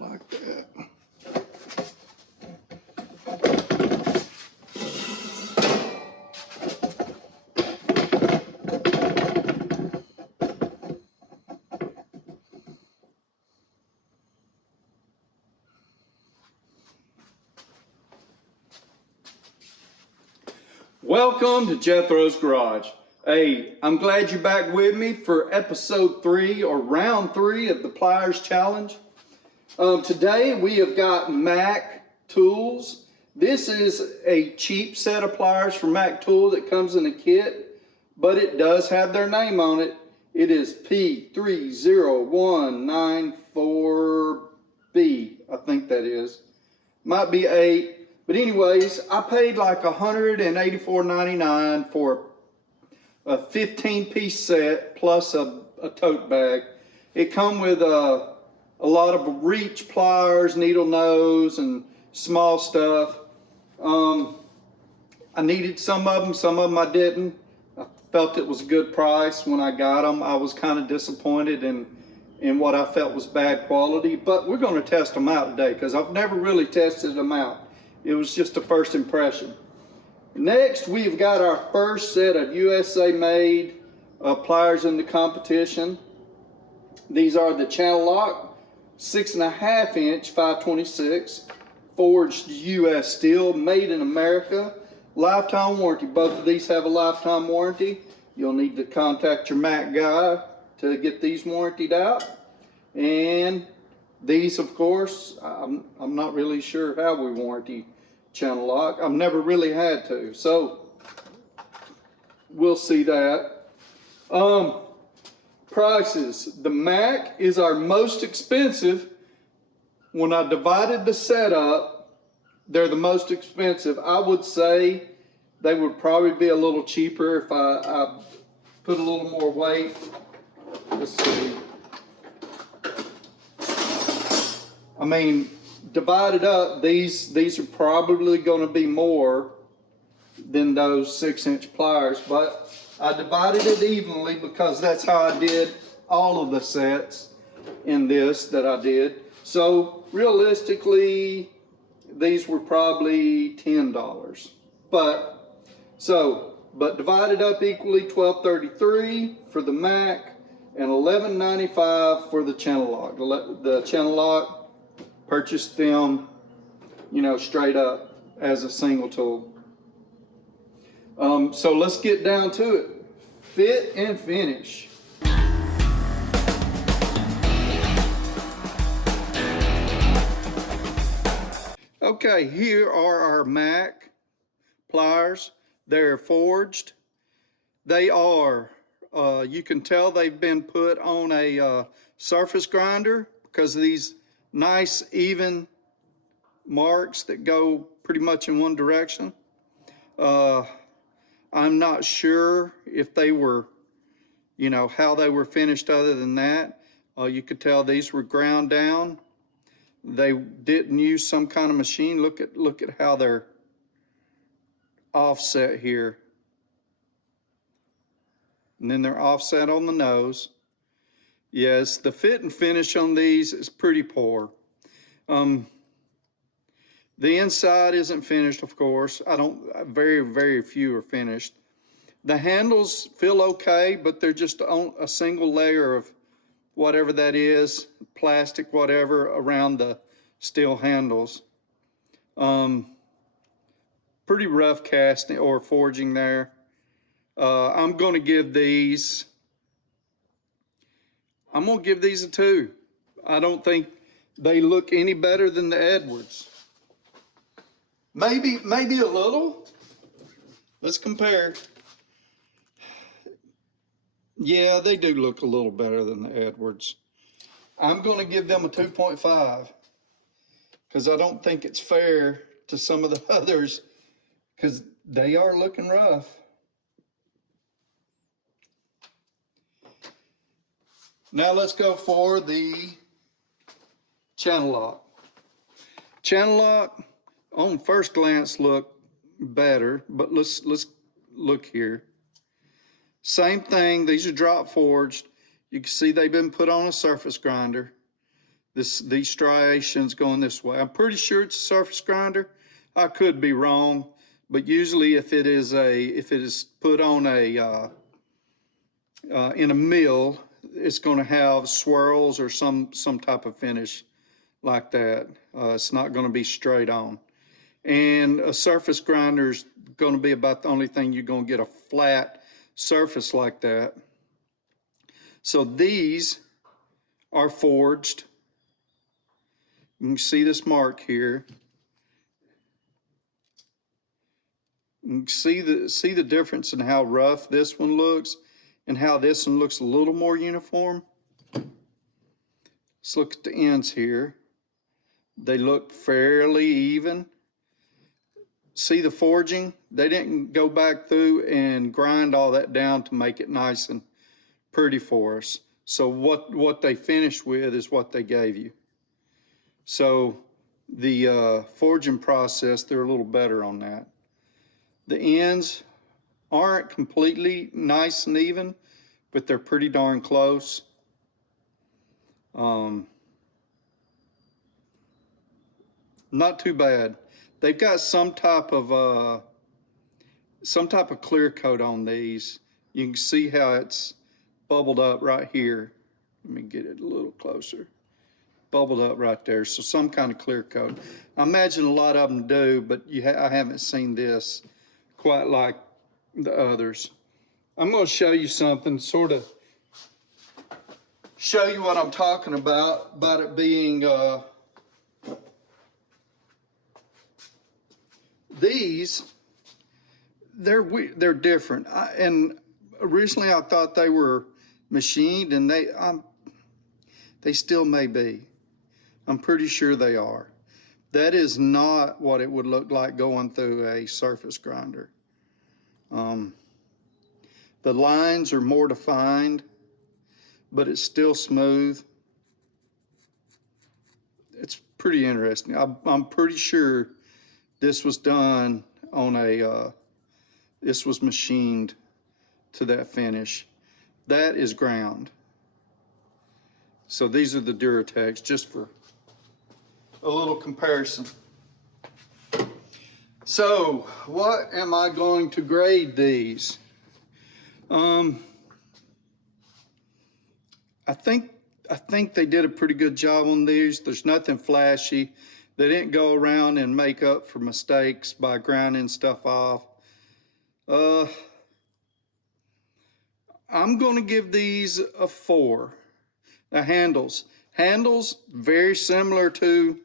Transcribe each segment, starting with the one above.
like that. Welcome to Jethro's Garage. Hey, I'm glad you're back with me for episode 3 or round 3 of the Pliers Challenge. Today we have got Mac tools. This is a cheap set of pliers from Mac Tool that comes in a kit, but it does have their name on it. It is P30194B, I think that is. Might be 8. But anyways, I paid like $184.99 for a 15-piece set plus a tote bag. It come with a lot of reach pliers, needle nose, and small stuff. I needed some of them I didn't. I felt it was a good price when I got them. I was kind of disappointed in what I felt was bad quality, but we're going to test them out today because I've never really tested them out. It was just a first impression. Next, we've got our first set of USA made pliers in the competition. These are the Channellock 6.5 inch 526 forged US steel, made in America, lifetime warranty. Both of these have a lifetime warranty. You'll need to contact your Mac guy to get these warrantied out. And these, of course, I'm not really sure how we warranty Channellock. I've never really had to, so we'll see that. Prices. The Mac is our most expensive. When I divided the set up, they're the most expensive. I would say they would probably be a little cheaper if I put a little more weight. Let's see. I mean, divided up, these are probably going to be more than those 6-inch pliers, but I divided it evenly because that's how I did all of the sets in this that I did. So realistically, these were probably $10. But divided up equally, $12.33 for the Mac and $11.95 for the Channellock. The Channellock, purchased them, straight up as a single tool. So let's get down to it. Fit and finish. Okay, here are our Mac pliers. They're forged. They are, you can tell they've been put on a surface grinder because of these nice even marks that go pretty much in one direction. I'm not sure if they were, how they were finished other than that. You could tell these were ground down. They didn't use some kind of machine. Look at how they're offset here. And then they're offset on the nose. Yes, the fit and finish on these is pretty poor. The inside isn't finished, of course. Very, very few are finished. The handles feel okay, but they're just on a single layer of whatever that is, plastic, whatever, around the steel handles. Pretty rough casting or forging there. I'm going to give these a 2. I don't think they look any better than the Edwards. Maybe a little. Let's compare. Yeah, they do look a little better than the Edwards. I'm going to give them a 2.5 because I don't think it's fair to some of the others because they are looking rough. Now let's go for the Channellock. Channellock on first glance look better, but let's look here. Same thing, these are drop forged. You can see they've been put on a surface grinder. these striations going this way. I'm pretty sure it's a surface grinder. I could be wrong, but usually if it is put on in a mill, it's going to have swirls or some type of finish like that. It's not going to be straight on. And a surface grinder is going to be about the only thing you're going to get a flat surface like that. So these are forged. You can see this mark here. You can see the difference in how rough this one looks and how this one looks a little more uniform. Let's look at the ends here. They look fairly even. See the forging? They didn't go back through and grind all that down to make it nice and pretty for us. So what they finished with is what they gave you. So the forging process, they're a little better on that. The ends aren't completely nice and even, but they're pretty darn close. Not too bad. They've got some type of clear coat on these. You can see how it's bubbled up right here. Let me get it a little closer. Bubbled up right there. So some kind of clear coat. I imagine a lot of them do, but I haven't seen this quite like the others. I'm going to show you something, sort of show you what I'm talking about it being these. They're different. And originally I thought they were machined, and they still may be. I'm pretty sure they are. That is not what it would look like going through a surface grinder. The lines are more defined, but it's still smooth. It's pretty interesting. I'm pretty sure this was done on this was machined to that finish. That is ground. So these are the Duratex, just for a little comparison. So what am I going to grade these? I think they did a pretty good job on these. There's nothing flashy. They didn't go around and make up for mistakes by grinding stuff off. I'm going to give these a 4. The handles, very similar to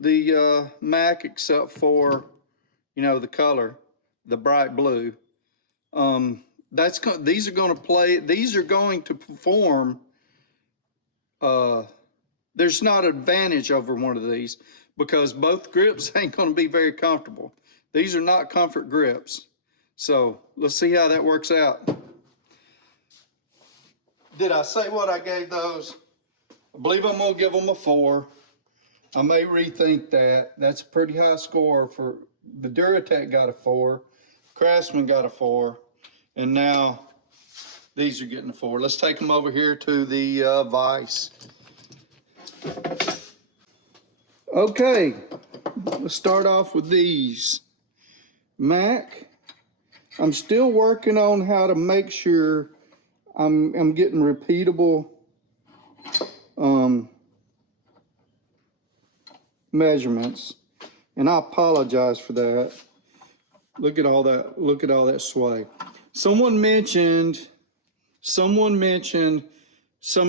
the Mac, except for, you know, the color, the bright blue. These are going to perform. There's not an advantage over one of these because both grips ain't going to be very comfortable. These are not comfort grips. So let's see how that works out. Did I say what I gave those? I believe I'm going to give them a 4. I may rethink that. That's a pretty high score. For the Duratec got a 4. Craftsman got a 4. And now these are getting a 4. Let's take them over here to the vise. Okay, let's start off with these. Mac, I'm still working on how to make sure I'm getting repeatable measurements, and I apologize for that. Look at all that sway. Someone mentioned some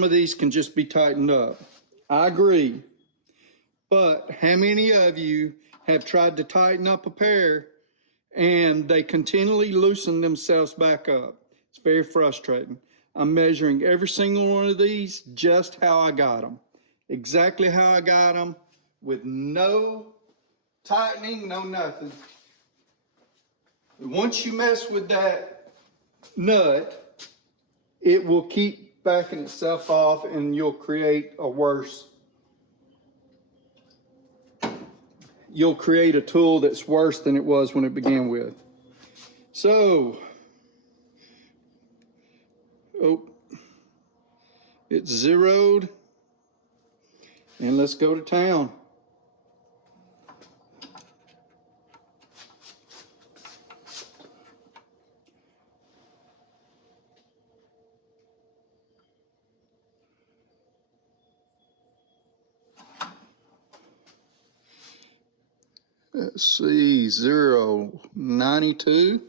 of these can just be tightened up. I agree. But how many of you have tried to tighten up a pair and they continually loosen themselves back up? It's very frustrating. I'm measuring every single one of these just how I got them. Exactly how I got them, with no tightening, no nothing. Once you mess with that nut, it will keep backing itself off and you'll create a tool that's worse than it was when it began with. So, it's zeroed and let's go to town. Let's see, 0.92.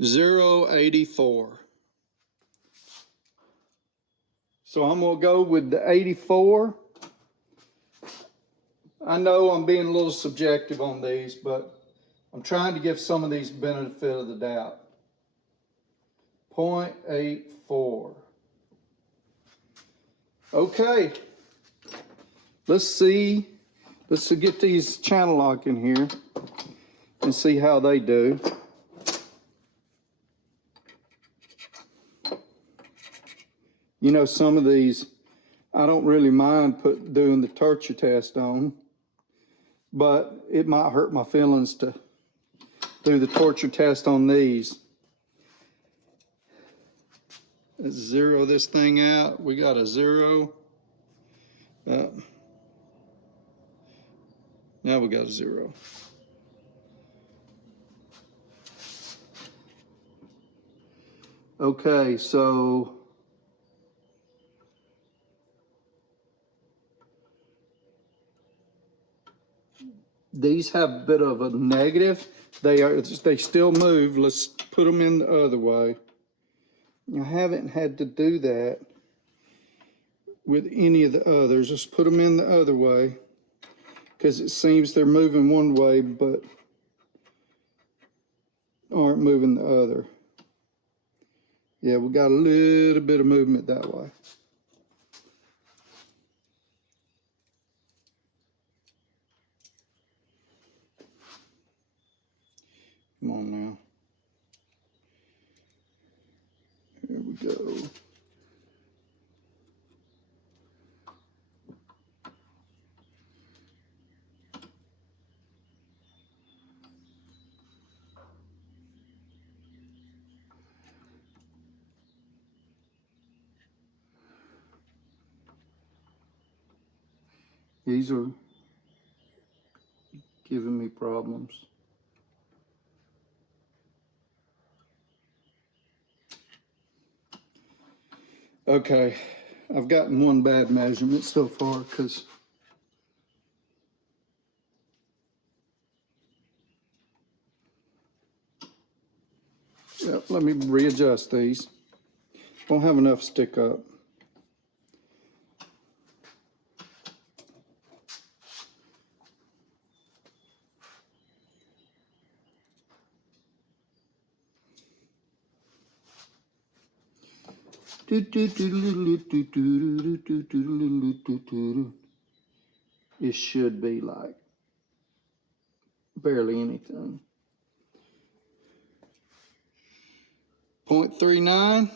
$0.84. So I'm gonna go with the 84. I know I'm being a little subjective on these, but I'm trying to give some of these benefit of the doubt. 0.84. Okay. Let's see. Let's get these Channellock in here and see how they do. You know, some of these I don't really mind doing the torture test on, but it might hurt my feelings to do the torture test on these. Let's zero this thing out. We got a 0. Now we got a 0. Okay, so these have a bit of a negative. They still move. Let's put them in the other way. I haven't had to do that with any of the others. Just put them in the other way because it seems they're moving one way but aren't moving the other. Yeah, we got a little bit of movement that way. Come on now. Here we go. These are giving me problems. Okay, I've gotten one bad measurement so far because let me readjust these. Won't have enough stick up. It should be like barely anything. 0.39.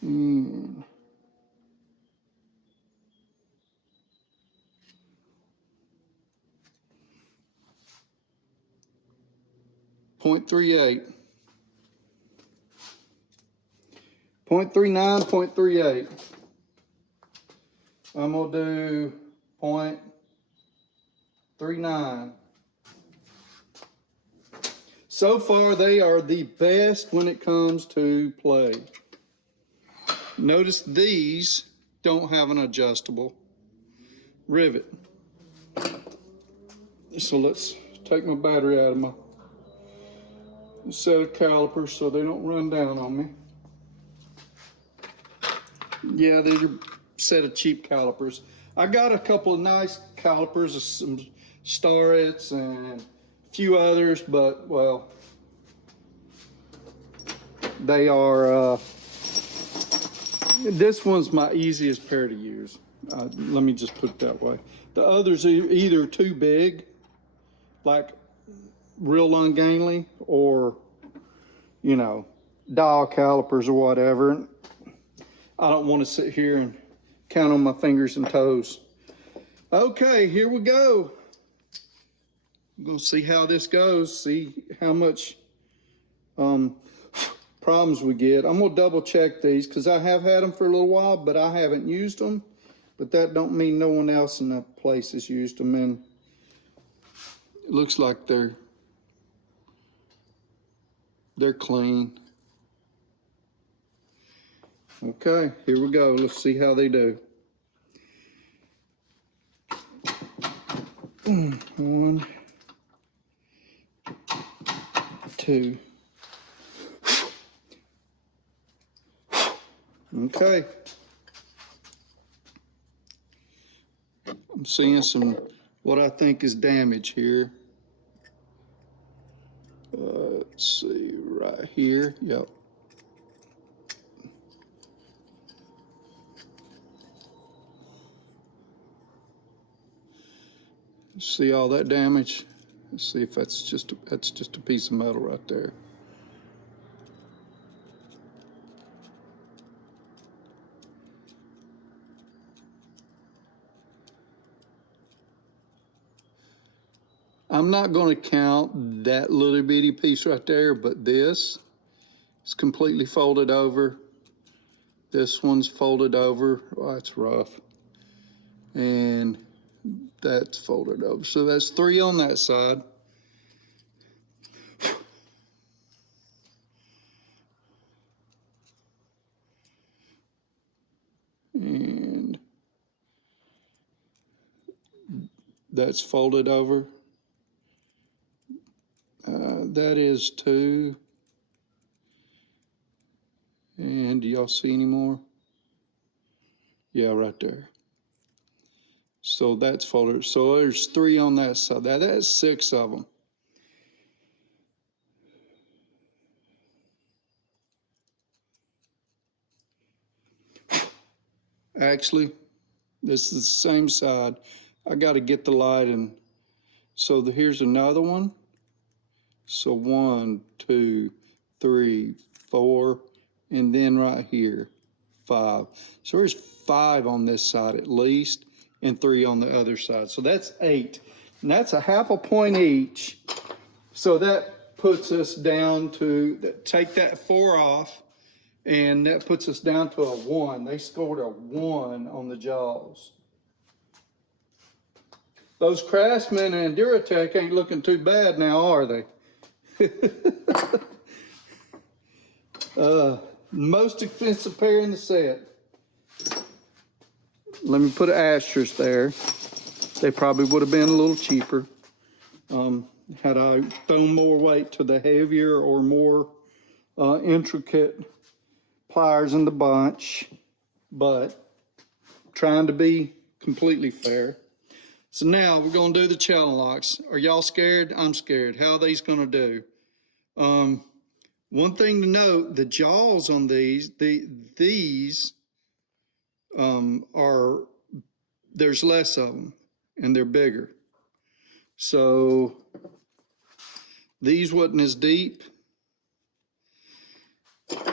And 0.38. 0.39, 0.38. I'm gonna do 0.39. So far, they are the best when it comes to play. Notice these don't have an adjustable rivet. So let's take my battery out of my set of calipers so they don't run down on me. Yeah, these are a set of cheap calipers. I got a couple of nice calipers, some Starretts and a few others, but well, They are, this one's my easiest pair to use. Let me just put it that way. The others are either too big, like real ungainly, or, you know, dial calipers or whatever. I don't want to sit here and count on my fingers and toes. Okay, here we go. I'm gonna see how this goes, see how much problems we get. I'm gonna double check these because I have had them for a little while, but I haven't used them. But that don't mean no one else in that place has used them, and it looks like they're clean. Okay, here we go. Let's see how they do. 1, 2. Okay. I'm seeing some, what I think is damage here. Let's see, right here. Yep. See all that damage? Let's see if that's just a piece of metal right there. I'm not going to count that little bitty piece right there, but this is completely folded over. This one's folded over. Oh, that's rough. And that's folded over. So that's 3 on that side. And that's folded over. That is 2. And do y'all see any more? Yeah, right there. So that's folded. So there's 3 on that side. That's 6 of them. Actually, this is the same side. I got to get the light and so here's another one. So 1, 2, 3, 4, and then right here, 5. So there's 5 on this side at least, and 3 on the other side. So that's 8, and that's a half a point each. So that puts us down to, take that 4 off, and that puts us down to a 1. They scored a 1 on the jaws. Those Craftsman and Duratec ain't looking too bad now, are they? Most expensive pair in the set. Let me put an asterisk there. They probably would have been a little cheaper had I thrown more weight to the heavier or more intricate pliers in the bunch, but trying to be completely fair. So now we're gonna do the Channellocks. Are y'all scared? I'm scared. How are these gonna do? One thing to note, the jaws on these are, there's less of them and they're bigger. So these wasn't as deep.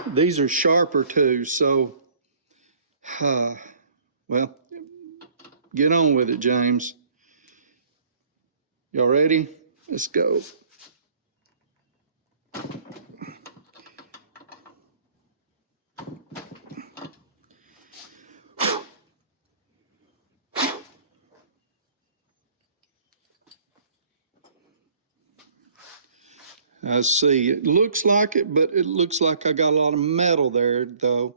These are sharper too, so, well, get on with it, James. Y'all ready? Let's go. I see, it looks like it, but it looks like I got a lot of metal there, though.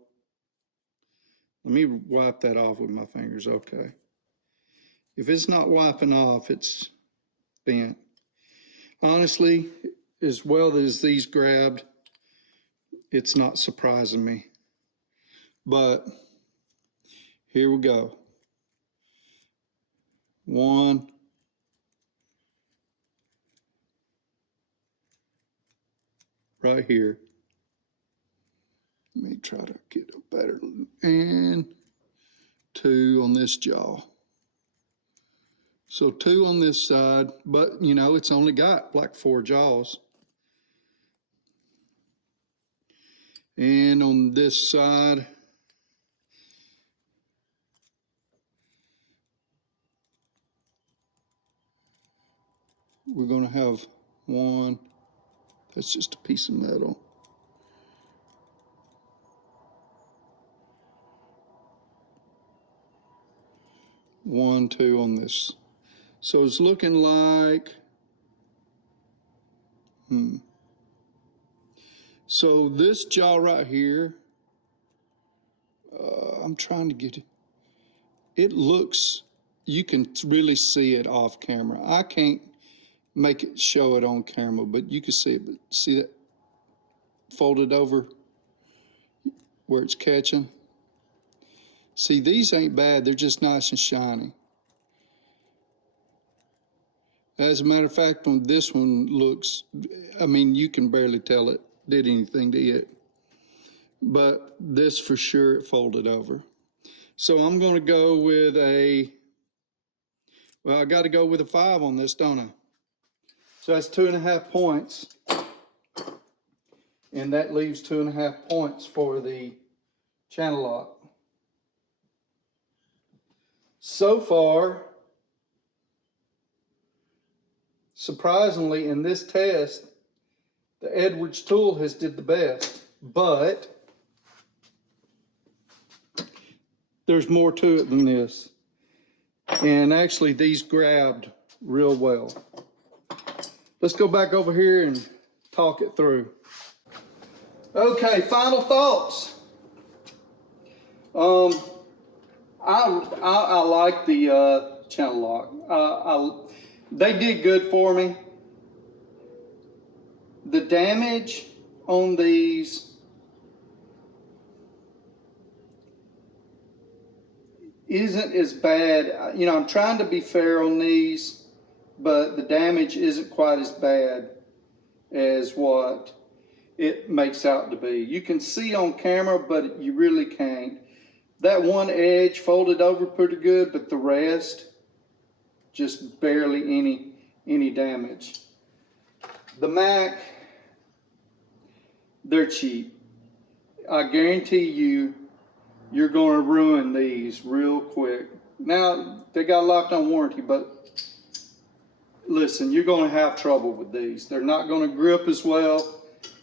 Let me wipe that off with my fingers, okay. If it's not wiping off, it's bent. Honestly, as well as these grabbed, it's not surprising me. But here we go. 1, right here. try to get a better, and 2 on this jaw. So 2 on this side, but you know, it's only got like 4 jaws. And on this side, we're gonna have 1, that's just a piece of metal. 1, 2 on this. So it's looking like, So this jaw right here, I'm trying to get it. It looks, you can really see it off camera. I can't make it show it on camera, but you can see it. But see that folded over where it's catching? See, these ain't bad. They're just nice and shiny. As a matter of fact, on this one looks, I mean, you can barely tell it did anything to it. But this for sure, it folded over. So I'm going to go with a, well, I got to go with a 5 on this, don't I? So that's 2.5 points. And that leaves 2.5 points for the Channellock. So far, surprisingly, in this test, the Edwards tool has did the best, but there's more to it than this. And actually, these grabbed real well. Let's go back over here and talk it through. Okay, final thoughts. I like the Channellock. They did good for me. The damage on these isn't as bad. You know, I'm trying to be fair on these, but the damage isn't quite as bad as what it makes out to be. You can see on camera, but you really can't. That one edge folded over pretty good, but the rest, just barely any damage. The Mac, they're cheap. I guarantee you, you're going to ruin these real quick. Now, they got a lifetime warranty, but listen, you're going to have trouble with these. They're not going to grip as well.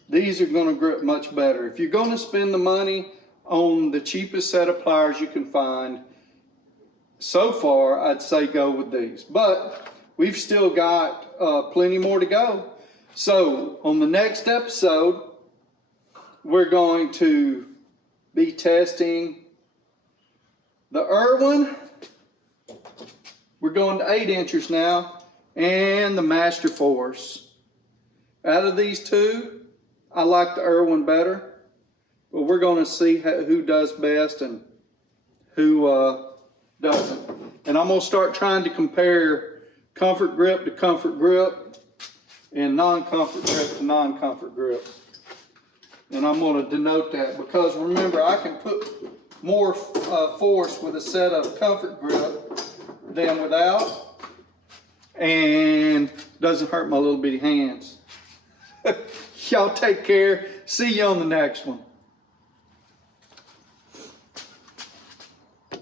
These are going to grip much better. If you're going to spend the money on the cheapest set of pliers you can find, so far, I'd say go with these. But we've still got plenty more to go. So on the next episode, we're going to be testing the Irwin. We're going to 8 inchers now, and the Master Force. Out of these two, I like the Irwin better, but we're going to see who does best and who doesn't. And I'm going to start trying to compare comfort grip to comfort grip and non-comfort grip to non-comfort grip. And I'm going to denote that because remember, I can put more force with a set of comfort grip than without, and doesn't hurt my little bitty hands. Y'all take care. See you on the next one.